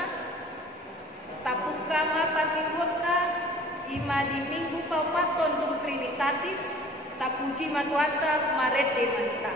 Tuhanna tapukama partikota ima di minggu paupaton dum Trinitatis tapuji matuata marete manta.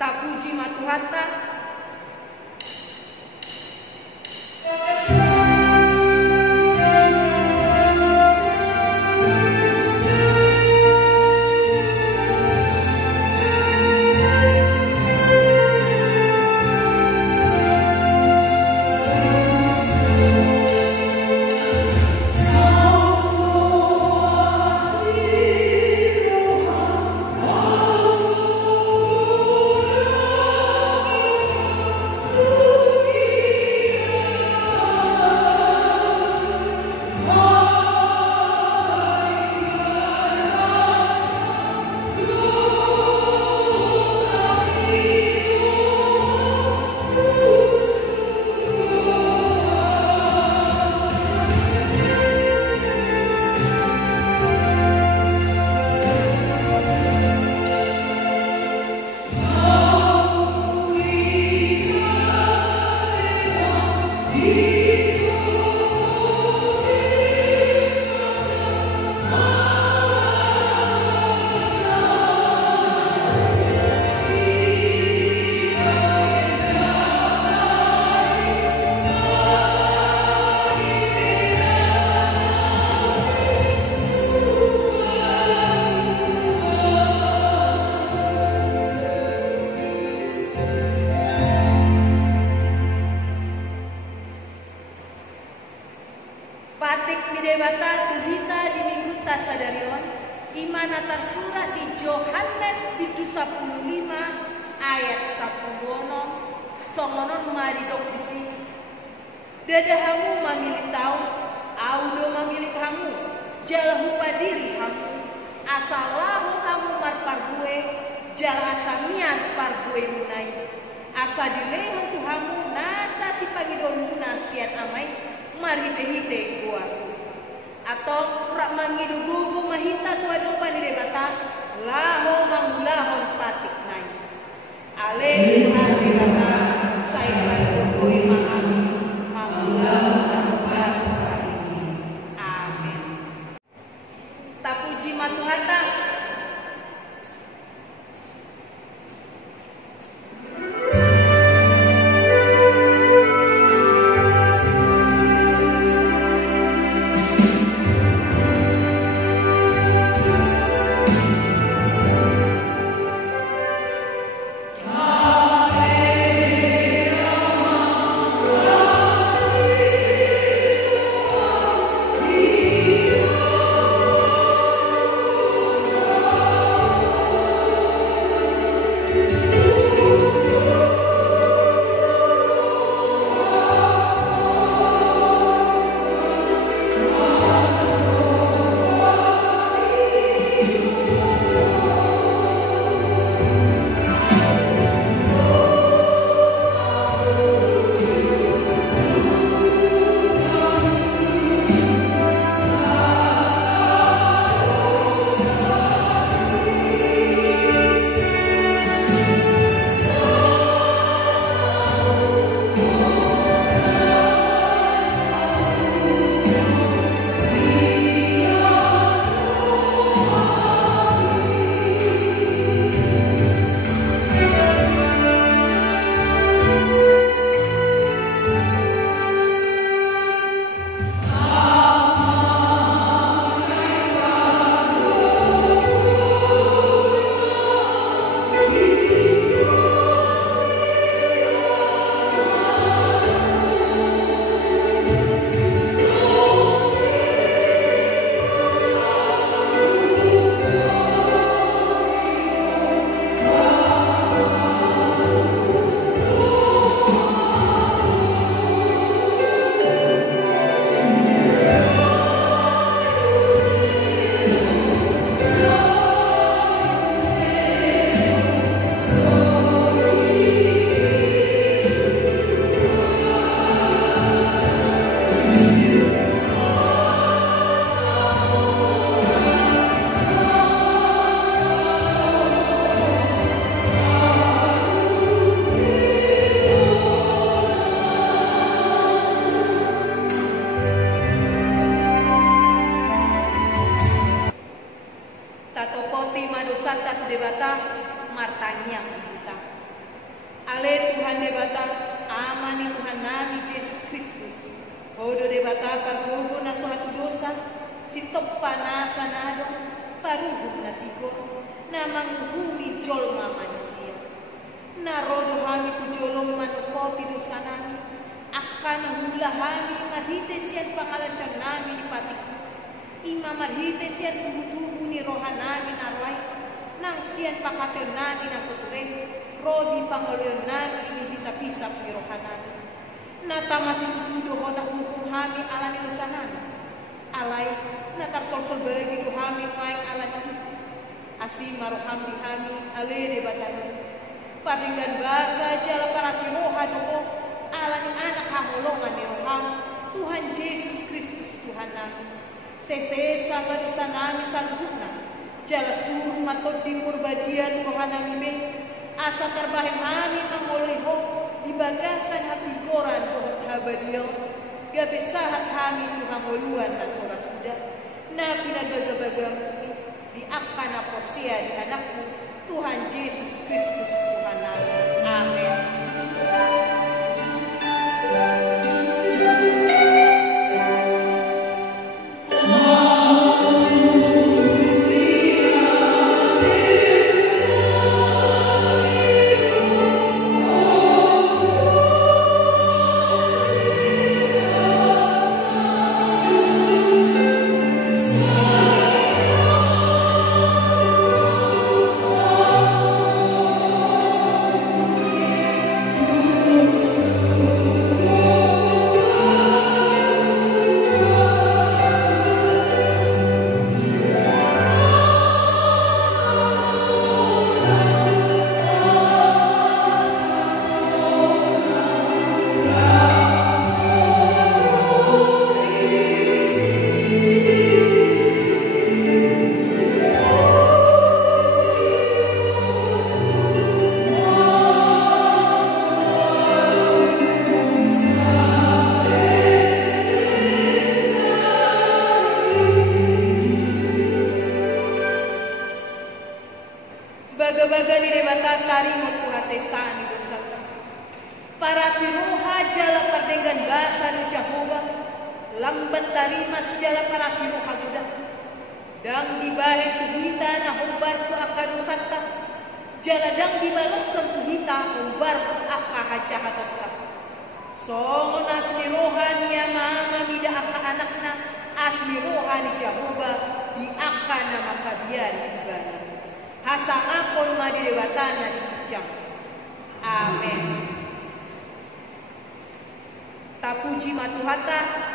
Tapuji matuhata. Oh, ayat 10 songonon maridok di sini. Dadahamu mamili tahu, audo mamili kamu, jalahu padiri kamu, asalahu kamu marparbue, jala asamian parbue munai, asa dilehon tuhamu nasa si pagidon nasiat amai, marhite-hite guaku. Atau rak mangidugugu mahita tuado panidebata, laho mangulahon patik nai. Aleluya debata, saya pagidugui maami, mangulahon patik nai. Amin. Tapuji matuhata. Ale Tuhan debata, amani Tuhan nami Yesus Kristus. Odo debata pargugu na suatu dosa, sitop panasa nado, paruguh na tigo, na mangguhumi jolma manusia. Narodo kami pujolong manupoti dosa nami, akan hula kami marhite siyan pangalasan nami di patiku. Ima marhite siyan tubuh ni rohan nami narway, nang siyan pakaton nami na sotureng, rodi pangolion nami ni bisa-bisa pirohan nami. Nata masih tuduh na hukum kami ala ni dosa nami. Alay, natar sol-sol bagi ko kami maing ala ni Asim maruham di kami alere batan. Paringgan basa jala para si rohan ko ala ni anak hamolongan ni roham Tuhan Yesus Kristus Tuhan nami. Sesesa dosa nami sangguna jala suruh matod di purbadian rohan nami me. Asa terbahem kami mangoloiho di bagasan hati koran kohot habadiyo. Gabe sahat kami Tuhan moluan na sora sudah. Na pinagbaga-baga mungkin di akana porsia di anakmu Tuhan Yesus Kristus Tuhan nami. Amin. Oh jala di debata tarimot kuhasesani dosa. Para siroha jala perdengan basa do Jehovah, lambat tarimas jala para siroha guda. Dang dibahe tuhita na humbar tu akadusata, jala dang dibalasan tuhita humbar tu akahajahatota. Songon asli rohani ya mama mida aka anakna, asli rohani Jehovah di aka nama kabiar ibadah. Hasangapon madi debatana di kijang. Amin. Tapuji matuhata.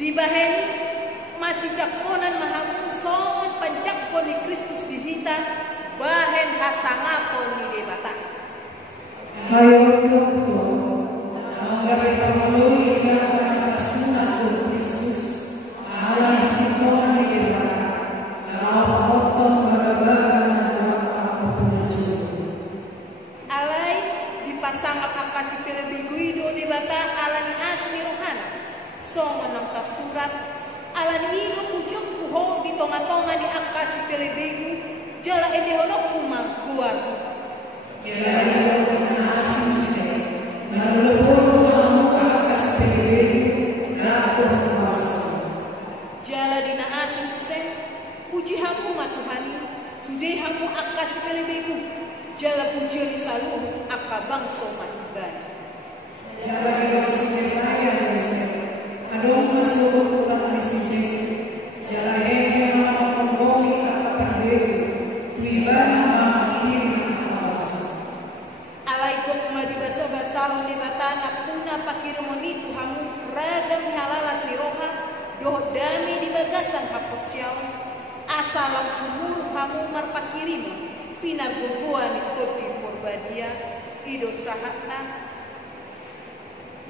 Dibaheni masih cakonan mahamun songon pancakon di Kristus dihita bahen hasangapon di debata. Hayo doko, anggapi pamului dengan sunat Kristus, alam sintoan di debata, lawan otong bagabagan dan aku punya jodoh. Alai dipasangap akasi pelebiguido debata alani asli rohana. Songon ng tafsurat, alan ino pujuk kuho di tonga-tonga di angkasi pelebegu, jala edehonok kumang kuar. Jala edehonok na asimse, nalulubog kamu angkasi pelebegu, ngaku hangkasa. Jala di na asimse, puji hamu matuhani, sudai hamu angkasi pelebegu, jala puji li saluh akabang somatiban. Jala edehonok saya adong masuk kurang misi Jesi, jala hehe mama pembomi apa perdewi, tuibana mama kiri masa. Alai kok madi basa-basa di batana puna pakirmoni tuhamu ragam halalas di roha, doh dami di bagasan haposial, asalam sumur hamu marpakirim, pinagguguan ikut di korbadia, ido sahatna.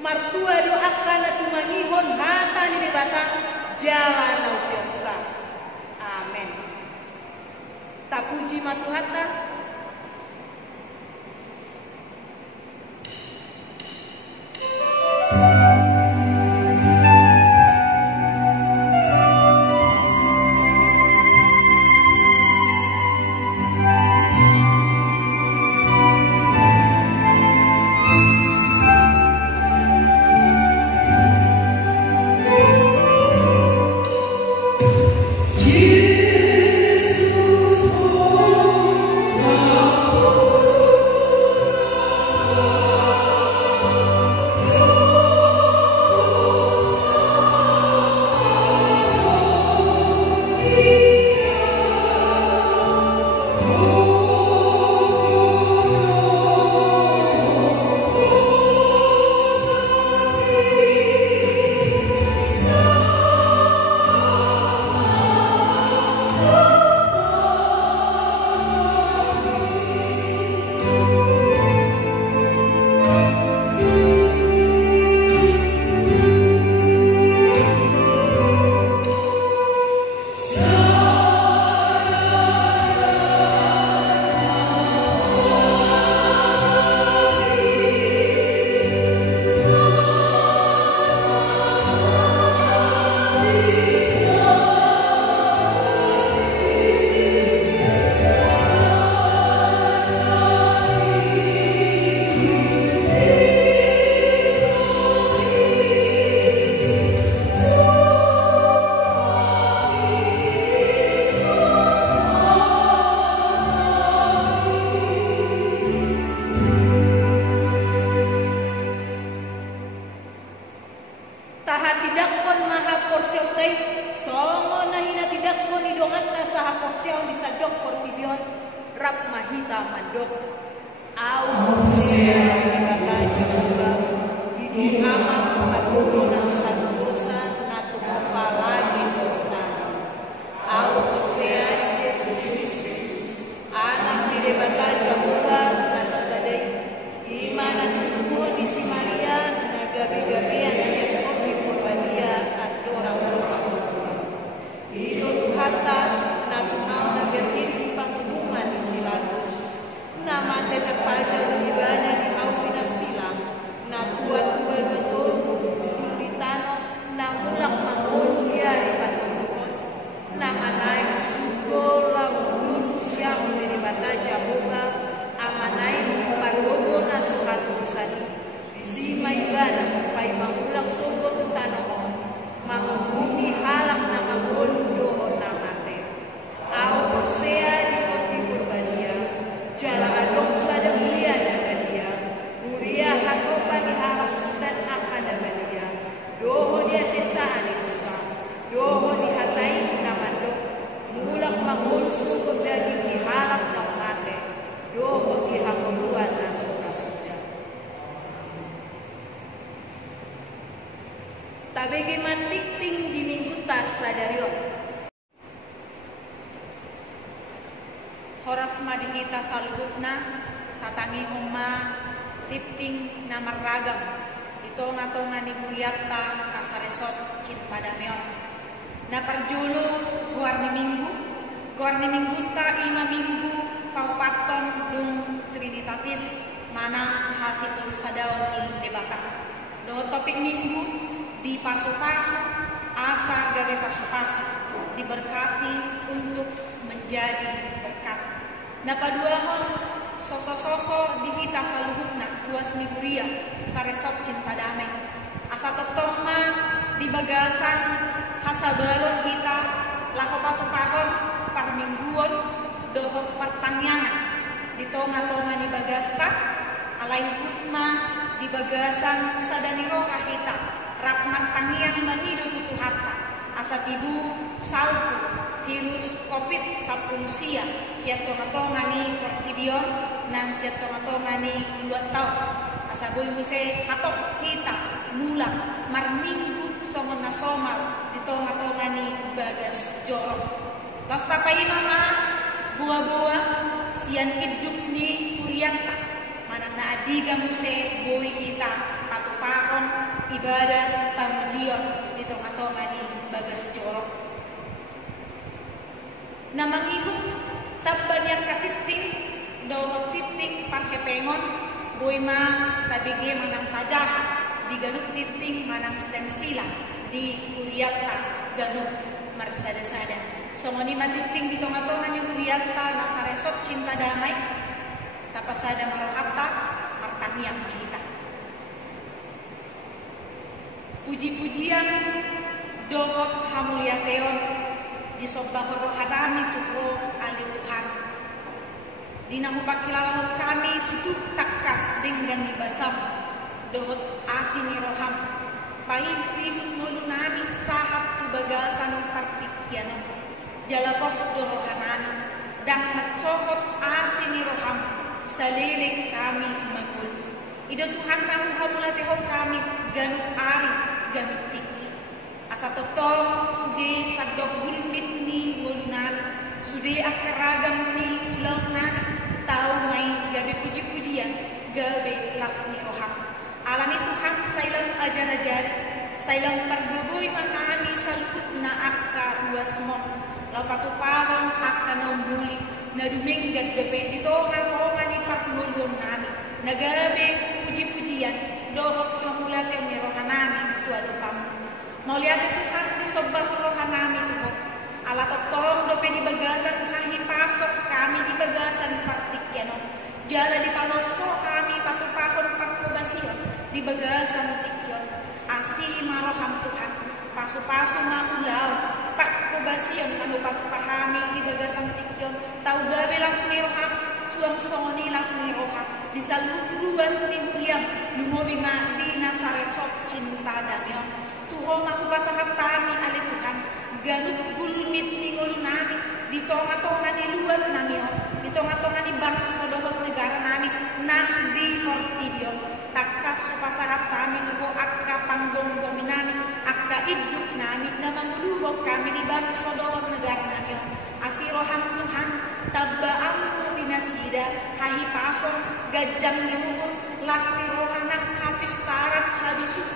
Martua doakan atu mangihon hata di debata jalan au piongsa. Amin. Tapuji matuhata. Jesus, oh pargogo na santosa na tumapalagi kita. Au sea Jesus Kristus, anak ni Debata Jehovah nasa sadai, imana tubuh di si Maria na gabi-gabian siya kopi porbadia at dorang susunod. Ino tuhata na tumaw na berhindi pangumuman di silatus, na mate terpajang ibadah di awi na silang, na tuwa-tuwa betul, ditano na mulak mangulu yari patungkot, na manay sugola mudul siyang Debata Jehovah, amanay pargogo na sukatusan. Bisi maibana pay mangulak sugot tanoon, mangubumi halak na mangulong doon na mate. Au sea di koti purbadia, jala adong sadang iya na gadia, uria hako paniharas dan akan na gadia, doho dia sesaan di susah, doho di hatai na mandok, mulak mangulong sugot daging di halak na mate, doho di hakuluan na suka-suka. Tabegi mantikting di minggu tas sadarion. Horas madihita saluhutna, tatangi umma, tikting na maragam. Ito nga to nga ni Guriata na sa resort Cintadameon. Na parjulo, guar ni minggu ta ima minggu paupaton dung Trinitatis manang hasitul sadaon ni Debata. Do topik minggu di pasu-pasu, asa gawe pasu-pasu, diberkati untuk menjadi berkat. Napaduahon soso-soso dihita saluhutna dua semiguria saresop cinta damai. Asa totongma di bagasan hasabaron kita lahopatu pahon parmingguon dohot pertaniangan di tonga-tonga di bagasta alain hutma di bagasan sadani roha kita rakman tangiang manido tutu hatta asa tibu salpu virus covid 10 sia siat tonga-tonga ni portibion nang siat tonga-tonga ni 2 tahun asa boy muse hatok kita mula marminggu songon na somal di tonga-tonga ni bagas jorok lasta payi mama buah-buah sian hidup ni kurianta manang na adiga muse boy kita patupakon ibadah pamujian di tonga-tonga ni bagas jorok. Na mangikut taban yang katiting dohot titing parhepengon boy ma tabige manang tajahan di galut titing manang stensila di kuriata ganup marsada-sada. Somoni matiting di tonga-tonga ni kuriata nasa resort cinta damai tapasada marohatta martamiang mahita. Puji-pujian dohot hamuliateon di sobbah rohanami tuho ali Tuhan. Di nahupakilalau kami tutup takas dengan dibasam dohot asini roham. Pahim ribut mulu nami sahat tu bagasan partikiano. Jalapos dohanami dan macohot asini roham salilik kami mangul. Ida Tuhan nahu hamulateo kami ganut ari ganut tiki. Asa totol sude sadok gulmit ni wolunan sude akaragam ni ulang nan tau mai gabe puji-pujian gabe lasni roham. Alani Tuhan sailang ajar-ajar sailang pargugoy makami salkut na akka ruasmon lapatu pahon akka nombuli na duminggat gabe dito nga ni parnulon nami nagabe puji-pujian dohot hamulaten ni rohanami tuadu pamu. Mau lihat Tuhan di sobbah rohanami tuho. Ala totong dope di bagasan kahi pasok kami di bagasan partikyanon. Jala di paloso kami patupahon pakkubasion di bagasan tikyon. Asi maroham Tuhan. Pasu-pasu maulau pakkubasion anu patupahami di bagasan tikyon. Tau gabe lasni roham suam soni lasni roham. Di salut luas ni muriam lumobi ma di nasaresot cinta damion. Tuho maku pasahat tami ali Tuhan ganut gulmit ni ngolu nami di tonga-tonga ni luar nami di tonga-tonga ni bangsa dohot negara nami nang di portidio takas pasahat kami tuho akka panggong-gongin namin, akka hidup namin na manguluhok kami di bangsa doon negara namin. Asirohang Tuhan, tabaan mo binasida, hahipason, gajang niluhon, lasti rohanang hapistaran habisuk,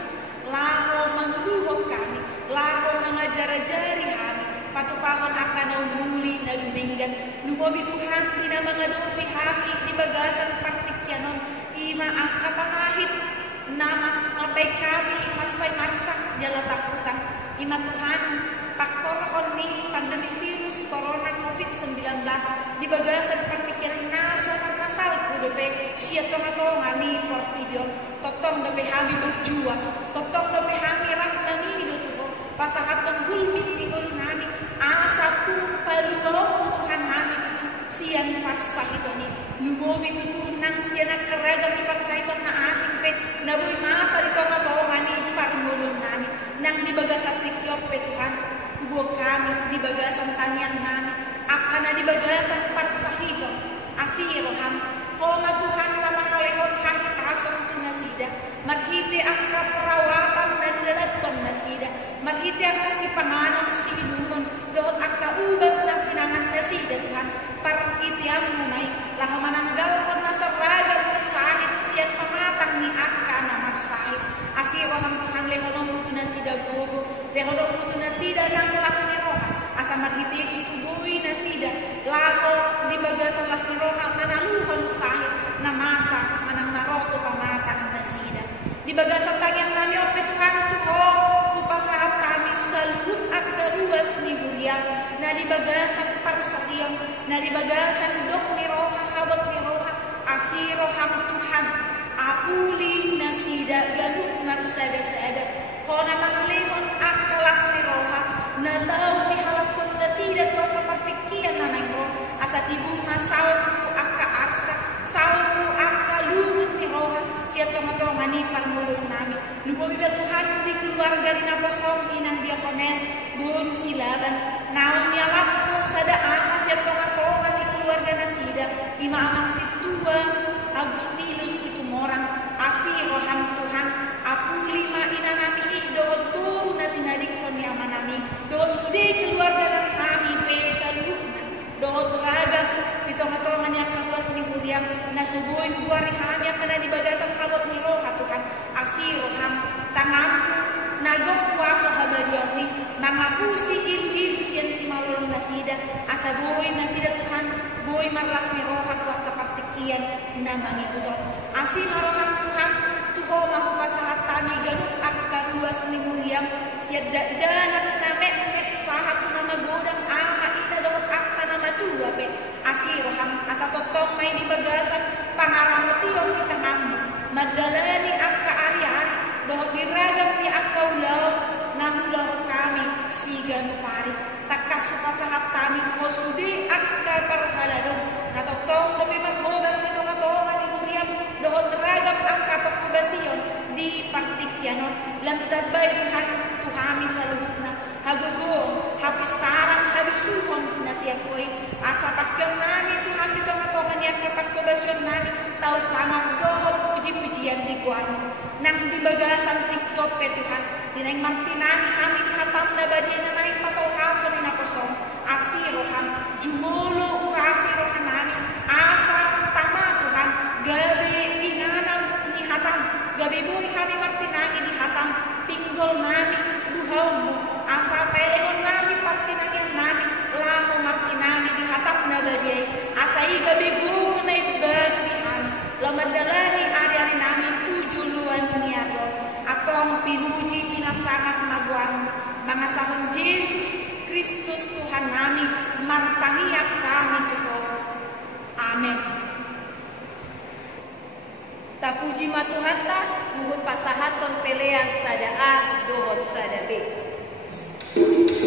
lako manguluhok kami, lako mengajari kami, patupahon akan na umuli na luminggan, lumobi Tuhan, di na mga dopi kami, di bagasan partikyanon, ima ang kapanahit, na mas mapay kami, masay marsak, jala takutan, ima Tuhan, pakkorahon ni pandemi virus corona COVID-19 di bagasan partikyanon naso nasal kudope siya tonga ni portibyon totong dope kami berjuang totong dope kami rakmani doto pasahat penggulmit di guru nami asa tu paluo Tuhan nami itu sian paksa itu ni lumobi itu nang sian keragam di paksa itu na asing pe na bui masa di tonga ni parmulun nami nang di bagasan tikyop pe Tuhan buat kami di bagasan tanian nami akan di bagasan parsahito asiroham koma Tuhan nama ngalehon hahi pasong tu nasida marhiti angka perawatan dan dalaton nasida marhiti angka si panganon si inuhon doon angka ubat na pinangan nasida Tuhan parhiti ang munay laho mananggalon na sa ragam ni sahit siyan pamatang ni angka na marsahit asiroham Tuhan lehonom tu nasida gogo lehonom tu nasida nang las ni roha asa marhiti itubuhi nasida laho di bagasan las ni roha manaluhon sahit na masa manang naroto pamatang nasida di bagasan tangian nami ope Tuhan tuho upasahat kami salut at karuas ni Guriang na di bagasan parsokiyang na di bagasan dok ni roha hawat ni roha asiroham Tuhan apuli nasida galuk marsada-sada kona manglehon akalas ni roha na tao si halason nasida tu akka partikian na nangro asa tibunga salpu akka arsa salpu akka lumut ni roha siya tonga-tonga ni parmulun nami lumobi ba Tuhan di keluarga ni naposong inang diakones guru silaban naon nialap po sada ama siya tonga-tonga di keluarga nasida ima amang si tua Agustinus si tumorang asiroham Tuhan apuli ma ina nami ni dohot guru na tinadik ko ni ama nami dohot sudi keluarga ng kami pesa luna dohot ragam di tonga-tonga niya kawas ni Guriang nasubuhin buwari kami akan na di bagasan kabot ni roha Tuhan asiroham tangamku nagok puaso habariong ni mga pusi ilu-ilu siyan si malulong nasida asa buhay nasida Tuhan buhay marlas ni roha tuwak kapartikian na mangikuton asi marohang Tuhan tuho makupasahat kami ganuk akka luas ni Guriang siya danat na met sahat na magodang ama ina doot akka na matuwa pe asiroham asa totong may di bagasan pangarang tiyong itangammo madalani akka ari-ari dohot diragam ni akka ulaw nahulah kami siga nupari takas supasahat kami kosudi akka parhaladong natotong dapi maghubas nito katonga ni Guriang dohot ragam akka pagkubasyon di partikyanon lantabay Tuhan tuhami sa luhuna hagugo hapis tarang habisuhon sinasyakoy asa pakyon namin Tuhan dito katonga niya kapagkubasyon namin tau sama dohot puji-pujian di kuan nang di bagasan tikyope Tuhan dinay martinani kami hatam na badya na naing patawkaso ni naposong asirohan jumulo urasi rohan namin asa tama Tuhan gabi inanam ni hatam gabi buhay kami martinani di hatam pinggol namin duhaw mo asa pelehon namin partinanian namin lamo martinani di hatam na badya asa gabi buhay na ibaru di kami lamadalani ari-ari namin tujuluan niado atong pinuji pinasangat maguan mga sahon Jesus Kristus Tuhan namin martangiyak kami tuho. Amen. Tapuji matuhan ta muhut pasahaton pelean sada A dohot sada B. Oh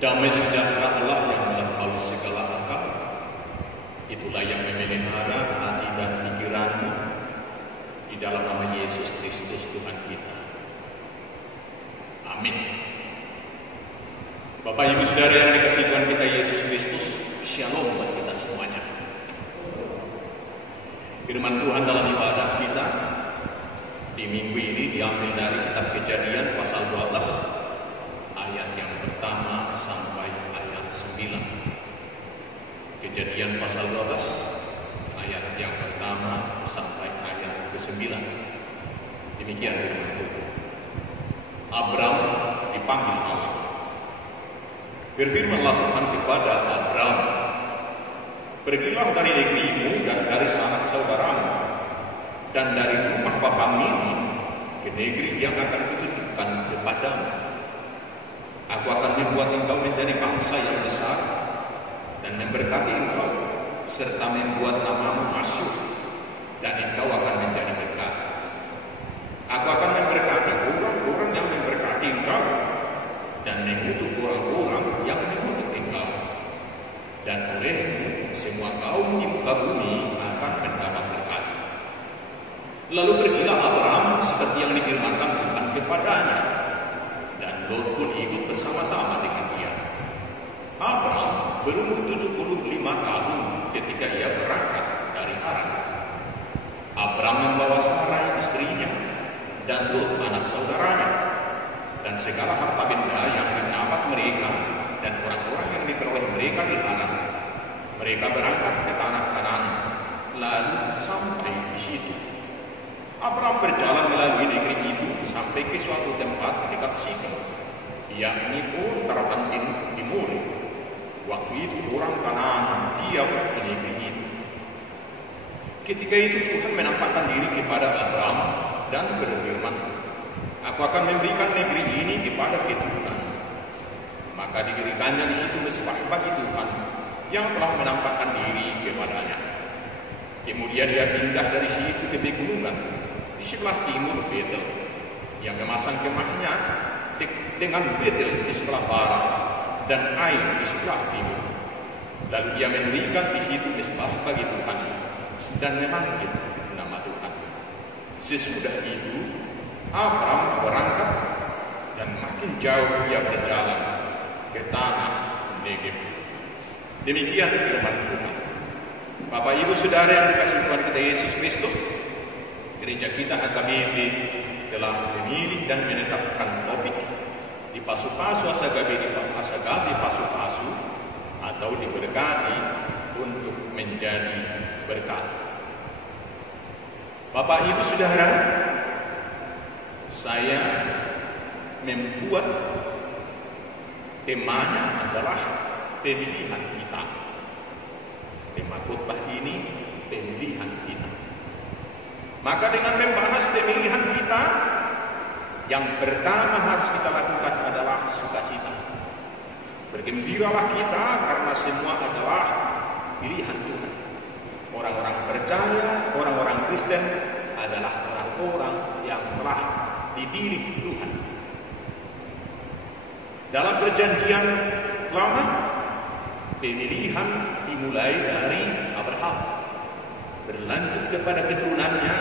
Damai sejahtera Allah yang melampaui segala akal, itulah yang memelihara hati dan pikiranmu di dalam nama Yesus Kristus Tuhan kita. Amin. Bapak Ibu Saudara yang dikasihi Tuhan kita Yesus Kristus, Shalom buat kita semuanya. Firman Tuhan dalam ibadah kita di minggu ini diambil dari kitab Kejadian pasal 12 ayat yang pertama sampai ayat 9. Kejadian pasal 12 ayat yang pertama sampai ayat ke-9. Demikian firman Tuhan. Abram dipanggil Allah. Berfirmanlah Tuhan kepada Abram, pergilah dari negerimu dan dari sanak saudaramu dan dari rumah bapamu ini ke negeri yang akan kutunjukkan kepadamu. Aku akan membuat engkau menjadi bangsa yang besar dan memberkati engkau serta membuat namamu masyhur dan engkau akan menjadi berkat. Aku akan memberkati orang-orang yang memberkati engkau dan mengutuk orang-orang yang mengutuk engkau. Dan olehmu semua kaum di muka bumi akan mendapat berkat. Lalu pergilah Abraham seperti yang difirmankan Tuhan kepadanya, dan Lot pun ikut bersama-sama dengan dia. Abraham berumur 75 tahun ketika ia berangkat dari Haran. Abraham membawa Sarai istrinya dan Lot anak saudaranya, dan segala harta benda yang didapat mereka dan orang-orang yang diperoleh mereka di Haran. Mereka berangkat ke tanah Kanaan, lalu sampai di situ. Abraham berjalan melalui negeri itu sampai ke suatu tempat dekat Sikem, yakni Terbang Timur. Waktu itu orang Kanaan diam di negeri itu. Ketika itu Tuhan menampakkan diri kepada Abraham dan berfirman, Aku akan memberikan negeri ini kepada keturunan. Maka didirikannya di situ mezbah bagi Tuhan yang telah menampakkan diri kepadanya. Kemudian ia pindah dari situ ke pegunungan di sebelah timur Betel, yang memasang kemahnya dengan Betel di sebelah barat dan Ai di sebelah timur. Lalu ia mendirikan di situ mezbah bagi Tuhan dan memanggil nama Tuhan. Sesudah itu Abraham berangkat dan makin jauh ia berjalan ke tanah Negeb. Demikian firman Tuhan. Bapak Ibu Saudara yang dikasihi Tuhan kita Yesus Kristus, gereja kita HKBP telah memilih dan menetapkan topik di Pasu-Pasu Asagabe Pasu-Pasu atau diberkati untuk menjadi berkat. Bapak Ibu Saudara, saya membuat temanya adalah pemilihan kita. Tema khotbah ini pemilihan kita. Maka dengan membahas pemilihan kita, yang pertama harus kita lakukan adalah sukacita. Bergembiralah kita karena semua adalah pilihan Tuhan. Orang-orang percaya, orang-orang Kristen adalah orang-orang yang telah dipilih Tuhan. Dalam perjanjian lama, pemilihan dimulai dari Abraham, berlanjut kepada keturunannya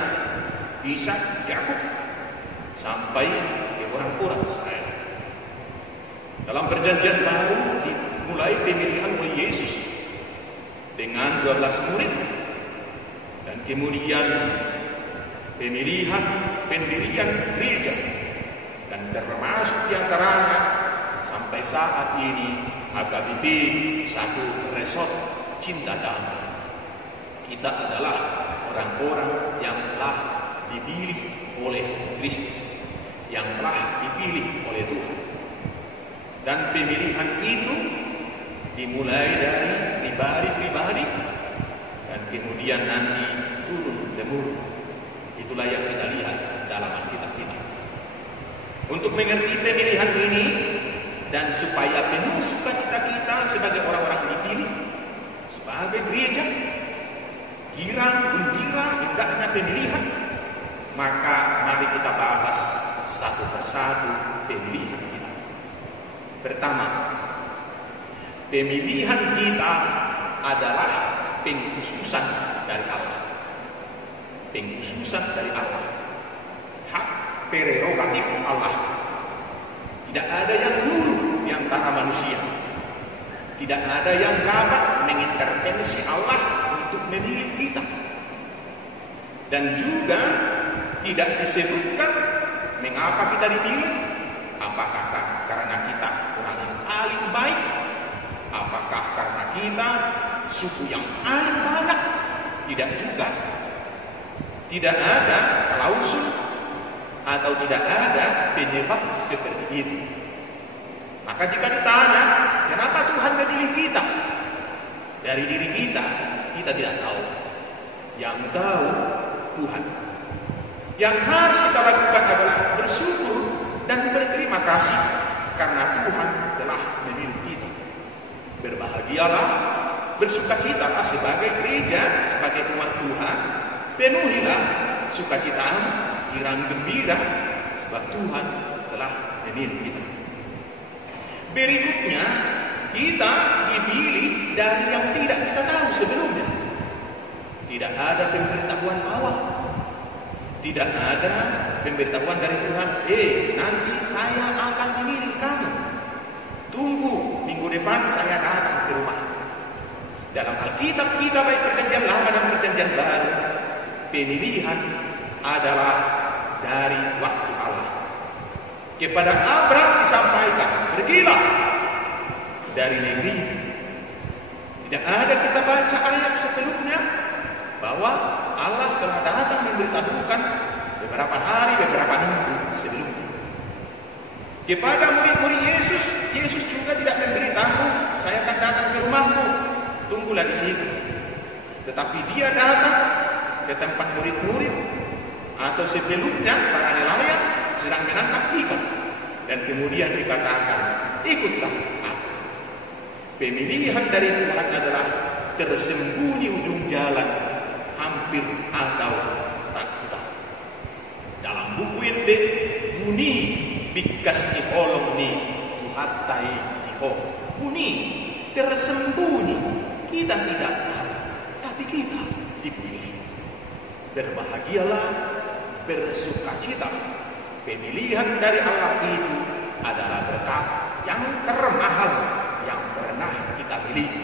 Ishak, Yakub, sampai ke orang-orang Israel. Dalam perjanjian baru dimulai pemilihan oleh Yesus dengan 12 murid, dan kemudian pemilihan pendirian gereja, dan termasuk diantaranya sampai saat ini HKBP satu resort cinta damai. Kita adalah orang-orang yang telah dipilih oleh Kristus, yang telah dipilih oleh Tuhan. Dan pemilihan itu dimulai dari pribadi-pribadi dan kemudian nanti turun-temurun. Itulah yang kita lihat dalam Alkitab kita. Untuk mengerti pemilihan ini dan supaya penuh sukacita kita sebagai orang-orang dipilih, sebagai gereja, girang, gembira, indahnya pemilihan, maka mari kita bahas satu persatu pemilihan kita. Pertama, Pemilihan kita adalah pengkhususan dari Allah. Pengkhususan dari Allah. Hak prerogatif Allah. Tidak ada yang nyuruh di antara manusia. Tidak ada yang dapat mengintervensi Allah untuk memilih kita. Dan juga tidak disebutkan mengapa kita dipilih. Apakah karena kita orang yang paling baik? Apakah karena kita suku yang paling banyak? Tidak juga. Tidak ada klausul atau tidak ada penyebab seperti itu. Maka jika ditanya, kenapa Tuhan memilih kita? Dari diri kita tidak tahu. Yang tahu Tuhan. Yang harus kita lakukan adalah bersyukur dan berterima kasih karena Tuhan telah memilih kita. Berbahagialah, bersukacitalah sebagai gereja, sebagai umat Tuhan. Penuhilah sukacitamu, irang gembira, sebab Tuhan telah memilih kita. Berikutnya, kita dipilih dari yang tidak kita tahu sebelumnya. Tidak ada pemberitahuan awal. Tidak ada pemberitahuan dari Tuhan, nanti saya akan memilih kamu. Tunggu, minggu depan saya datang ke rumah. Dalam Alkitab kita, baik Perjanjian Lama dan Perjanjian Baru, pemilihan adalah dari waktu Allah. Kepada Abraham disampaikan, pergilah dari negeri. Tidak ada kita baca ayat sebelumnya bahwa Allah telah datang memberitahukan beberapa hari, beberapa minggu sebelumnya. Kepada murid-murid Yesus juga tidak memberitahu, saya akan datang ke rumahmu, tunggulah di situ. Tetapi dia datang ke tempat murid-murid atau sebelumnya para nelayan sedang menangkap ikan, dan kemudian dikatakan, ikutlah aku. Pemilihan dari Tuhan adalah tersembunyi ujung jalan, hampir atau tak tahu. Dalam buku ini bunyi bikas diholong ni tuhatai diho. Bunyi tersembunyi, kita tidak tahu, tapi kita dipilih. Berbahagialah, bersukacita. Pemilihan dari Allah itu adalah berkat yang termahal yang pernah kita miliki,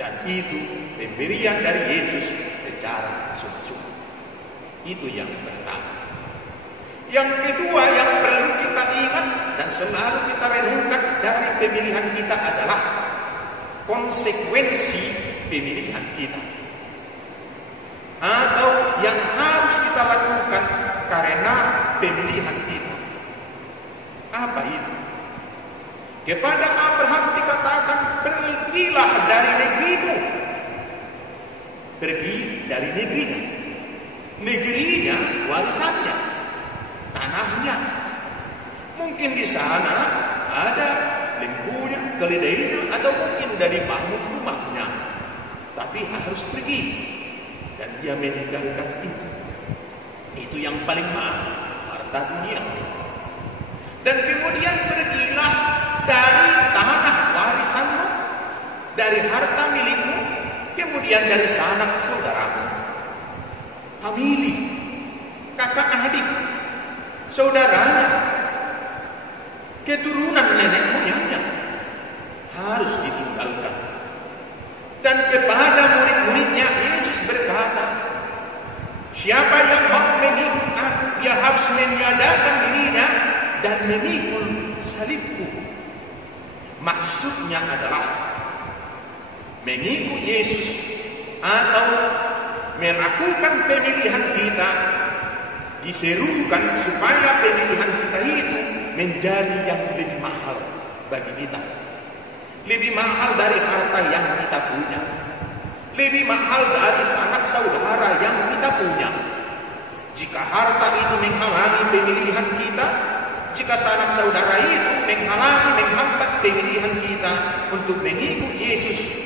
dan itu pemberian dari Yesus secara sungguh-sungguh. Itu yang pertama. Yang kedua yang perlu kita ingat dan selalu kita renungkan dari pemilihan kita adalah konsekuensi pemilihan kita, atau yang harus kita lakukan karena pemilihan kita. Apa itu? Kepada Abraham dikatakan, pergilah dari negerimu. Pergi dari negerinya. Negerinya warisannya, tanahnya. Mungkin di sana ada lembunya, keledainya, atau mungkin sudah dibangun rumahnya. Tapi harus pergi, dan dia meninggalkan itu. Itu yang paling mahal, harta dunia. Dan kemudian pergilah dari tanah warisanmu, dari harta milikmu, kemudian dari sanak saudaramu, famili, kakak adik, saudaranya, keturunan nenek moyangnya harus ditinggalkan. Dan kepada murid-muridnya Yesus berkata, siapa yang mau mengikut aku, dia harus meniadakan dirinya dan memikul salibku. Maksudnya adalah mengikut Yesus atau melakukan pemilihan kita diserukan supaya pemilihan kita itu menjadi yang lebih mahal bagi kita. Lebih mahal dari harta yang kita punya. Lebih mahal dari sanak saudara yang kita punya. Jika harta itu menghalangi pemilihan kita, jika sanak saudara itu menghambat pemilihan kita untuk mengikut Yesus,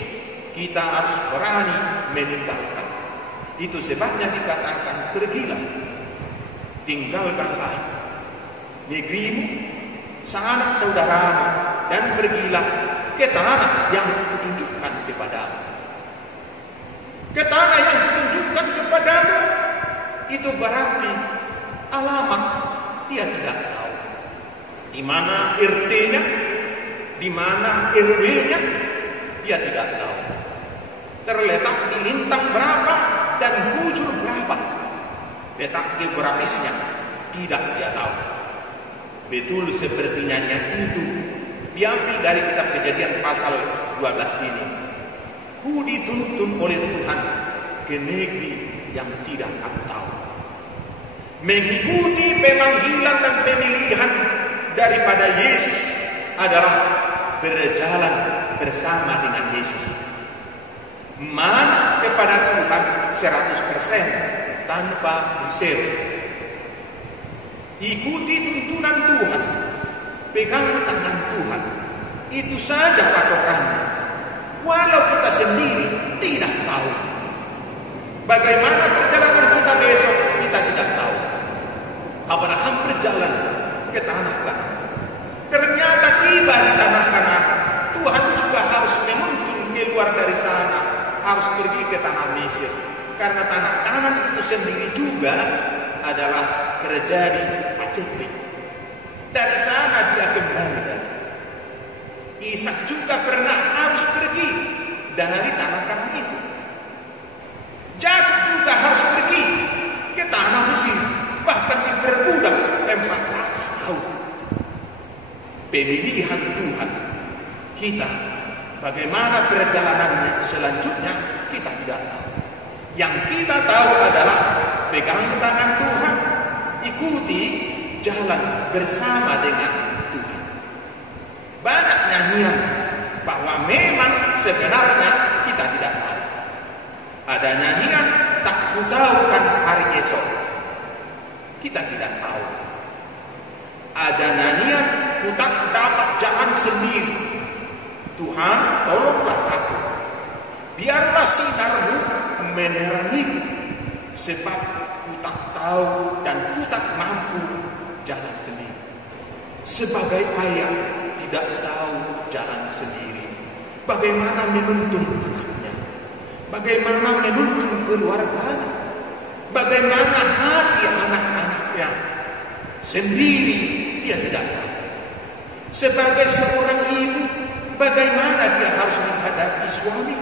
kita harus berani meninggalkan. Itu sebabnya dikatakan, pergilah, tinggalkanlah negerimu, sanak saudaramu, dan pergilah ke tanah yang kutunjukkan kepadamu. Ke tanah yang kutunjukkan kepadamu itu berarti alamat dia tidak tahu. Di mana RT-nya, di mana RW-nya, dia tidak tahu. Terletak di lintang berapa dan bujur berapa, letak geografisnya tidak dia tahu. Betul seperti nyanyian itu diambil dari kitab Kejadian pasal 12 ini. Ku dituntun oleh Tuhan ke negeri yang tidak aku tahu. Mengikuti pemanggilan dan pemilihan daripada Yesus adalah berjalan bersama dengan Yesus. Mana kepada Tuhan 100% tanpa reserve. Ikuti tuntunan Tuhan, pegang tangan Tuhan, itu saja patokannya. Walau kita sendiri tidak tahu bagaimana perjalanan kita besok, kita tidak tahu. Abraham berjalan ke tanah Kanaan. Ternyata tiba di tanah Kanaan, Tuhan juga harus menuntun keluar dari sana, harus pergi ke tanah Mesir. Karena tanah Kanaan itu sendiri juga adalah terjadi paceklik. Dari sana dia kembali lagi. Ishak juga pernah harus pergi dari tanah Kanaan itu. Yakub juga harus pergi ke tanah Mesir, bahkan diperbudak 400 tahun. Pemilihan Tuhan kita, bagaimana perjalanannya selanjutnya kita tidak tahu. Yang kita tahu adalah pegang tangan Tuhan, ikuti jalan bersama dengan Tuhan. Banyak nyanyian bahwa memang sebenarnya kita tidak tahu. Ada nyanyian tak ku tahu kan hari esok, kita tidak tahu. Ada nyanyian ku tak dapat jalan sendiri, Tuhan tolonglah aku. Biarlah sinarmu menerangiku, sebab ku tak tahu dan ku tak mampu jalan sendiri. Sebagai ayah tidak tahu jalan sendiri, bagaimana menuntun anaknya, bagaimana menuntun keluarganya, bagaimana hati anak-anaknya sendiri dia tidak tahu. Sebagai seorang ibu, bagaimana dia harus menghadapi suami,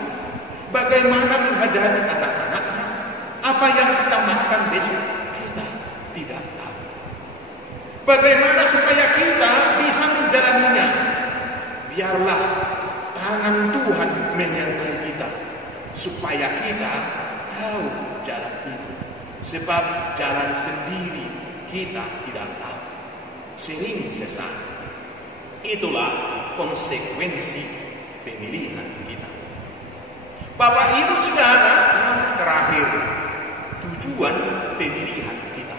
bagaimana menghadapi anak-anaknya, apa yang kita makan besok kita tidak tahu. Bagaimana supaya kita bisa menjalaninya? Biarlah tangan Tuhan menyertai kita, supaya kita tahu jalan itu. Sebab jalan sendiri kita tidak tahu, sering sesat. Itulah konsekuensi pemilihan kita. Bapak Ibu Saudara, yang terakhir, tujuan pemilihan kita.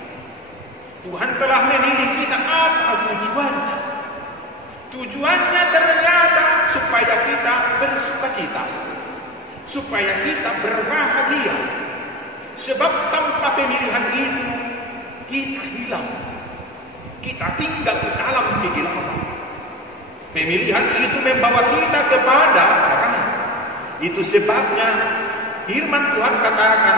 Tuhan telah memilih kita, apa tujuannya? Tujuannya ternyata supaya kita bersukacita, supaya kita berbahagia. Sebab tanpa pemilihan itu kita hilang, kita tinggal di dalam kegelapan. Pemilihan itu membawa kita kepada terang. Itu sebabnya firman Tuhan katakan,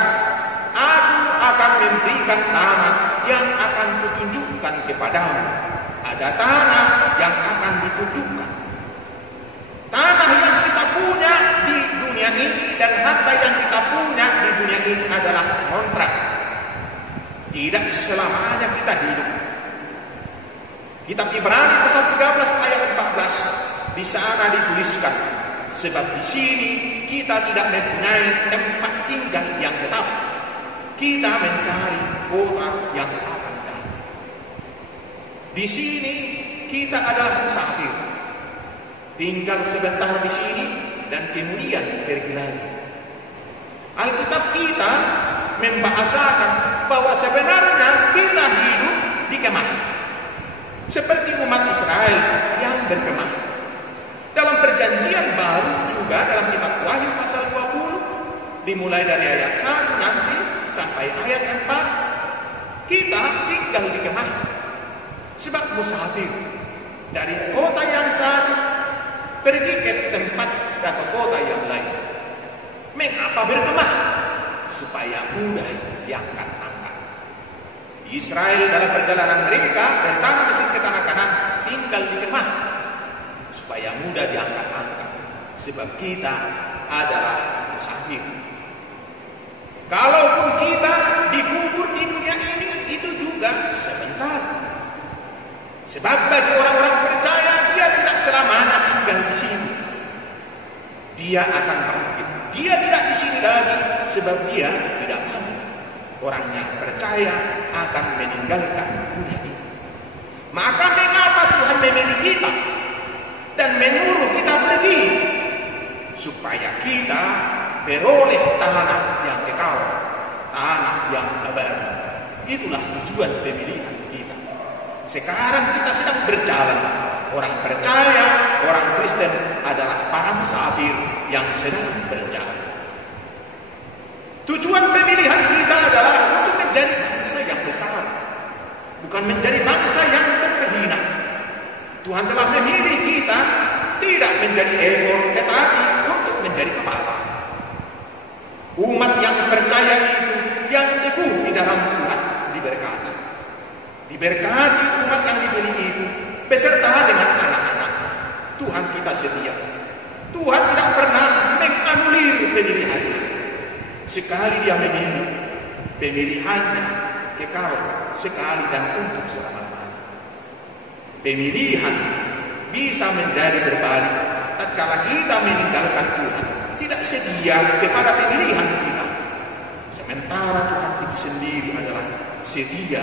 aku akan memberikan tanah yang akan kutunjukkan kepadamu. Ada tanah yang akan ditunjukkan. Tanah yang kita punya di dunia ini dan harta yang kita punya di dunia ini adalah kontrak. Tidak selamanya kita hidup. Kitab Ibrani pasal 13 ayat 14 di sana dituliskan, sebab di sini kita tidak mempunyai tempat tinggal yang tetap. Kita mencari kota yang akan datang. Di sini kita adalah musafir, tinggal sebentar di sini dan kemudian pergi lagi. Alkitab kita membahasakan bahwa sebenarnya kita hidup di kemah, seperti umat Israel yang berkemah. Dalam perjanjian baru juga dalam kitab Wahyu pasal 20, dimulai dari ayat 1 nanti sampai ayat 4, kita tinggal di kemah. Sebab musafir dari kota yang satu pergi ke tempat atau kota yang lain. Mengapa berkemah? Supaya mudah diangkat-angkat. Israel dalam perjalanan mereka dari tanah Mesir ke tanah Kanaan tinggal di kemah supaya mudah diangkat-angkat. Sebab kita adalah musafir. Kalaupun kita dikubur di dunia ini, itu juga sebentar. Sebab bagi orang-orang percaya, dia tidak selamanya tinggal di sini. Dia akan bangkit. Dia tidak di sini lagi, sebab dia tidak mati. Orangnya percaya akan meninggalkan dunia ini. Maka mengapa Tuhan memilih kita dan menyuruh kita pergi? Supaya kita beroleh tanah yang kekal, tanah yang abadi. Itulah tujuan pemilihan kita. Sekarang kita sedang berjalan. Orang percaya, orang Kristen adalah para musafir yang sedang berjalan. Tujuan pemilihan kita adalah untuk menjadi bangsa yang besar, bukan menjadi bangsa yang terhina. Tuhan telah memilih kita tidak menjadi ekor, tetapi untuk menjadi kepala. Umat yang percaya itu, yang teguh di dalam Tuhan, diberkati. Diberkati umat yang dipilih itu, beserta dengan anak-anaknya. Tuhan kita setia. Tuhan tidak pernah menganulir pemilihannya. Sekali dia memilih, pemilihannya kekal sekali dan untuk selama-lamanya. Pemilihan bisa menjadi berbalik tatkala kita meninggalkan Tuhan, tidak setia kepada pemilihan kita. Sementara Tuhan itu sendiri adalah setia.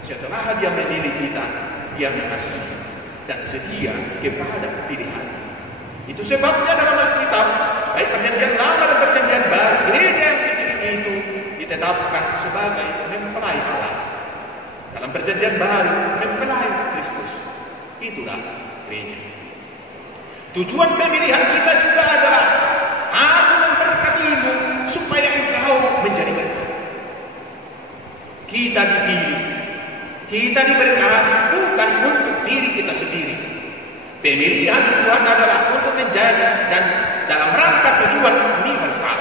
Setelah dia memilih kita, dia mengasihi dan setia kepada pilihannya. Itu sebabnya dalam Alkitab, baik perjanjian lama dan perjanjian baru, gereja yang dipilih itu ditetapkan sebagai mempelai Allah. Dalam perjanjian baru, mempelai Kristus. Itulah gereja. Tujuan pemilihan kita juga adalah aku memberkatimu supaya engkau menjadi berkat. Kita dipilih, kita diberkati bukan untuk diri kita sendiri. Pemilihan Tuhan adalah untuk menjadi dan dalam rangka tujuan universal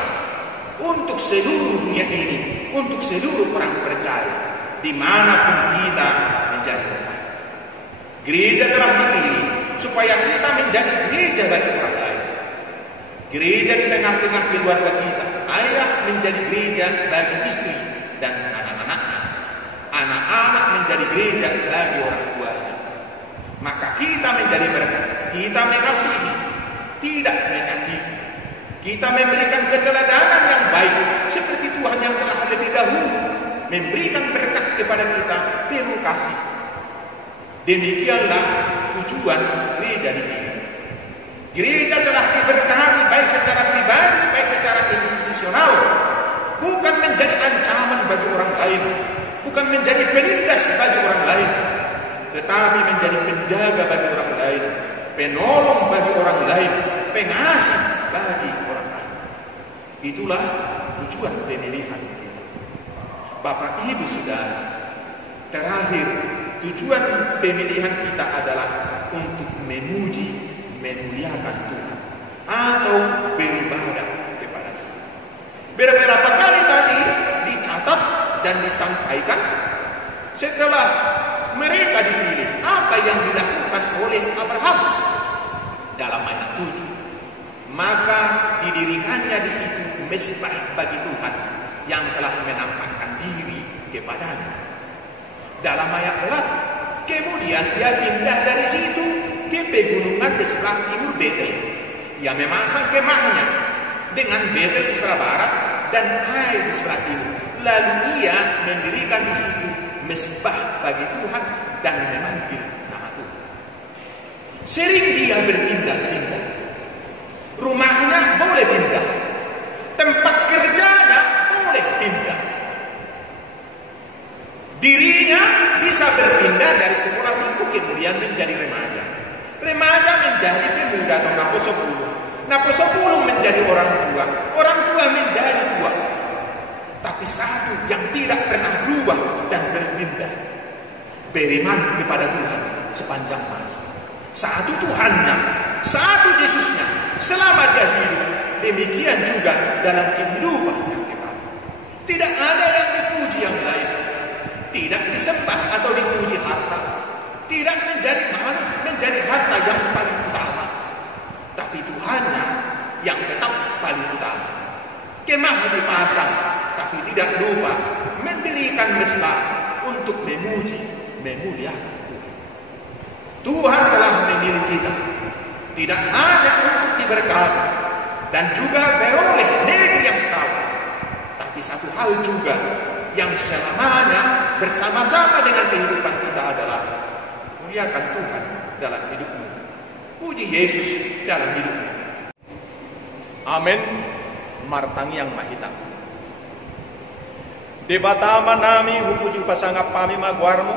untuk seluruh dunia ini, untuk seluruh orang percaya dimanapun kita menjadi berkat. Gereja telah dipilih supaya kita menjadi gereja bagi orang lain. Gereja di tengah-tengah keluarga kita. Ayah menjadi gereja bagi istri dan anak-anaknya. Anak-anak menjadi gereja bagi orang tuanya. Maka kita menjadi berkat. Kita mengasihi, tidak menyakiti. Kita memberikan keteladanan yang baik seperti Tuhan yang telah lebih dahulu memberikan berkat kepada kita penuh kasih. Demikianlah tujuan gereja ini. Gereja telah diberkati baik secara pribadi, baik secara institusional, bukan menjadi ancaman bagi orang lain, bukan menjadi penindas bagi orang lain, tetapi menjadi penjaga bagi orang lain, penolong bagi orang lain, pengasih bagi orang lain. Itulah tujuan pemilihan kita. Bapak Ibu Saudara, terakhir tujuan pemilihan kita adalah untuk memuji, memuliakan Tuhan atau beribadah kepada Tuhan. Beberapa kali tadi dicatat dan disampaikan setelah mereka dipilih, apa yang dilakukan oleh Abraham dalam ayat 7. Maka didirikannya di situ mezbah bagi Tuhan yang telah menampakkan diri kepadanya. Dalam ayat 8, kemudian dia pindah dari situ ke pegunungan di sebelah timur Betel. Ia memasang kemahnya dengan Betel di sebelah barat dan Ai di sebelah timur. Lalu ia mendirikan di situ mezbah bagi Tuhan dan memanggil nama Tuhan. Sering dia berpindah-pindah. Rumahnya boleh pindah, tempat kerjanya boleh pindah. Dirinya bisa berpindah dari sekolah minggu kemudian menjadi remaja. Remaja menjadi pemuda atau napo 10. Napo 10 menjadi orang tua menjadi tua. Tapi satu yang tidak pernah berubah dan berpindah, beriman kepada Tuhan sepanjang masa. Satu Tuhannya, satu Yesusnya selama dia hidup. Demikian juga dalam kehidupan yang depan. Tidak ada yang dipuji yang lain. Tidak disembah atau dipuji harta. Tidak menjadi harta yang paling utama. Tapi Tuhannya yang tetap paling utama. Kemah dipasang, tapi tidak lupa mendirikan mesbah untuk memuji, memuliakan Tuhan. Tuhan telah memilih kita, tidak hanya untuk diberkati dan juga beroleh negeri yang kekal, tapi satu hal juga yang selamanya bersama-sama dengan kehidupan kita adalah muliakan Tuhan dalam hidupmu. Puji Yesus dalam hidupmu. Amin. Martang yang mahita. Debatama nami hupuji pasangap pami magwarmo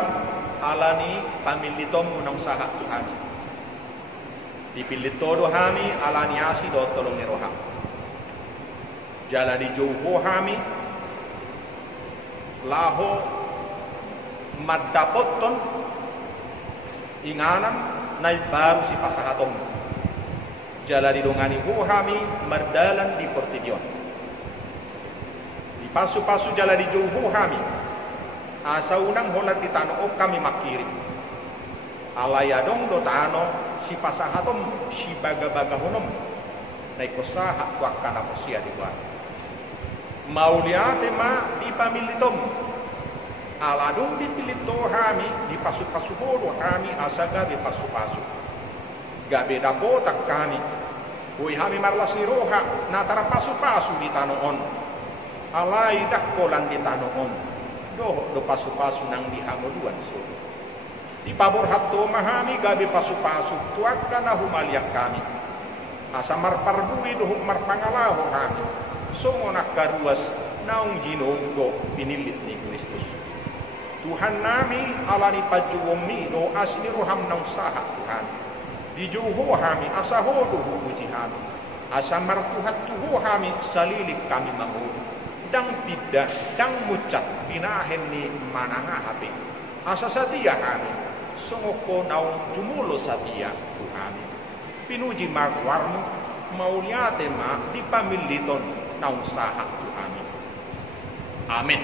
alani pamilitom unang sahat Tuhan. Dipilit todo hami alani asi do tolong niroha. Jala di jauho hami laho madapoton inganan nai baru si pasahatom. Jala di dongani hami mardalan di portidion. Di pasu-pasu jala di jauho hami asa unang holat di tanah kami makirim. Alayadong do tano si pasahatom si baga-baga honom naikosaha wakana posia di buat. Mauliate ma di pamilitom aladong di pilito hami di pasu-pasu holo hami asaga di pasu-pasu gabe dapotak kami hui hami marlas ni roha natara pasu-pasu di tanoon alai dakkolan di tanoon do pasu-pasu nang dihangoduan so di pabor hatto mahami gabe pasu-pasu tuakka na humaliak kami asa marparbui do marpangalaho kami songo nakaruas naung jinonggo pinilit ni Kristus Tuhan nami alani pajuwomi do asni roham nang sahat Tuhan di juho hami asa hodo hupuji hami asa martuhat tuho hami salilik kami mangu dang pidda dang mucat pinahen ni mananga hati asa satia kami songoko naung jumulo satia Tuhan pinuji magwarmu mauliate ma di pamiliton naung sahat Tuhan. Amin.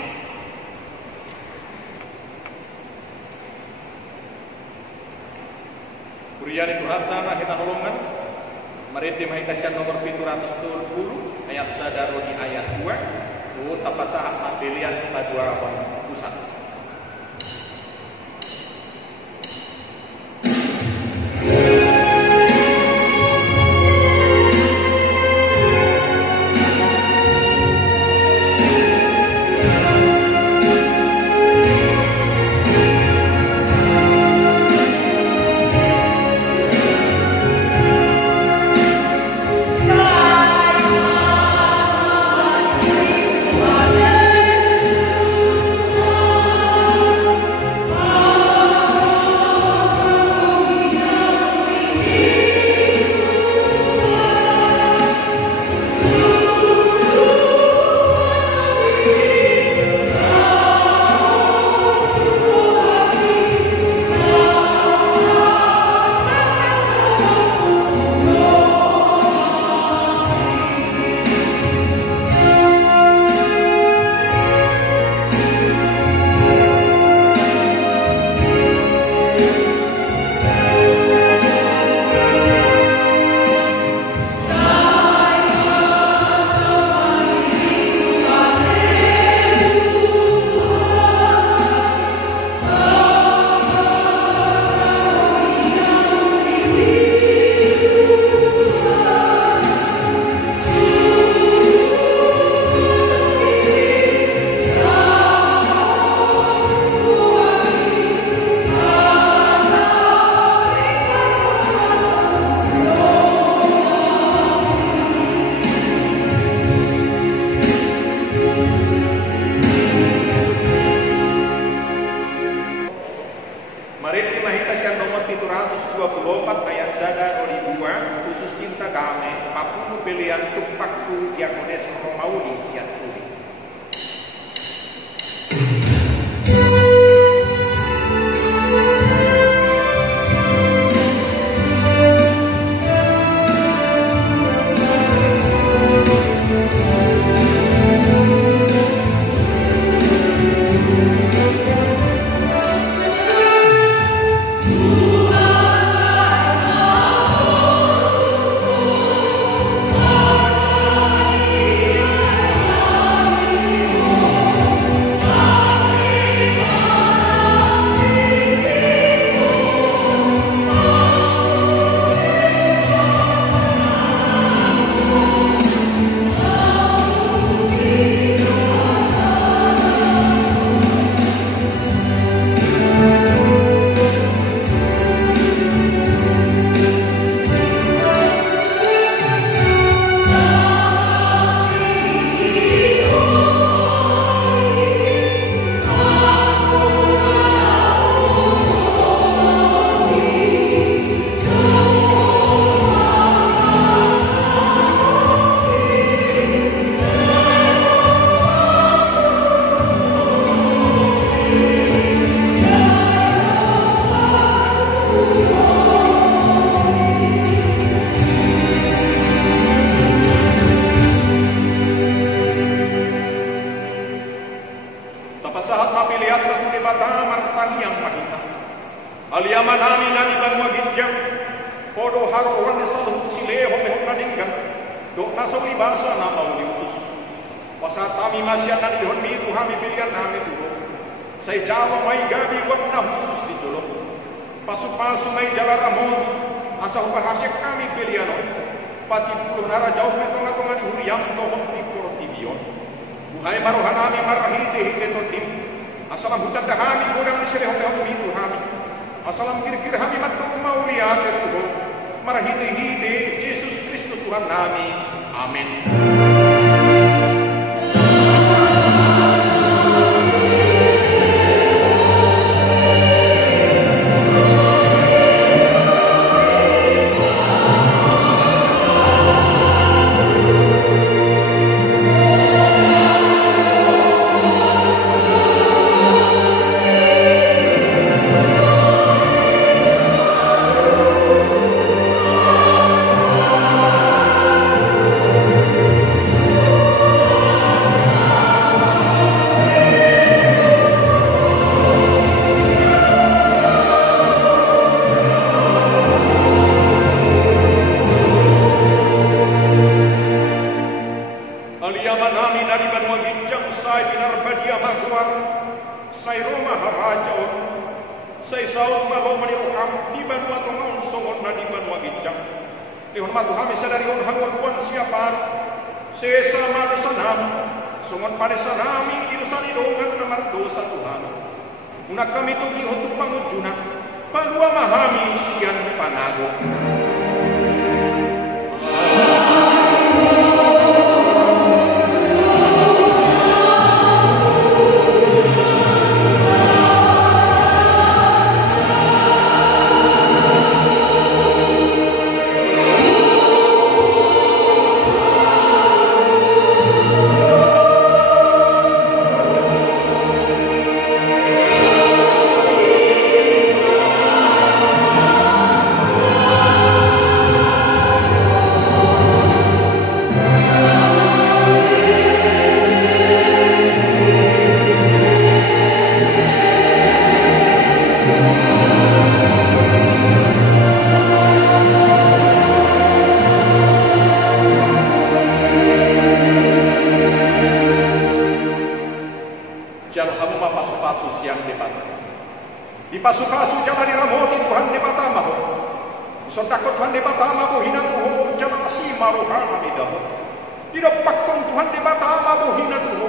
Kuriani Tuhan tanah kita nolongan Mariti mahitasian nomor 710 ayat sadaro di ayat 2 tapasah pilihan paduarawan pusat. lo harowan ni salut sileho mehon nadinggan dok naso libasa na mau diutus pasatami masyan na dihon mitu hami pilihan nami dulu saya jalo mai gabi warna khusus di jolo pasu-pasu mai jalan ramon asal bahasya kami pilihan pati puluh nara jauh metong-metong di huriam tohok di kortibion buhai marohanami marahite tondim asalam hutan dahami godang di serehon mitu hami asalam kir-kir hami matung mau lihat Tuhan marahite Yesus Kristus Tuhan nami amin. Una kami tugi untuk pangujuna, palua mahami sian panago. Di pasu-pasu jalan diramoti Tuhan di batamaho. Sodakot Tuhan di batamaho hina tuho jalan asima rohana midaho. Di dopakon Tuhan di batamaho hina tuho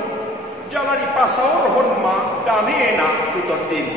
jalan di pasaur honma danena tuton tim.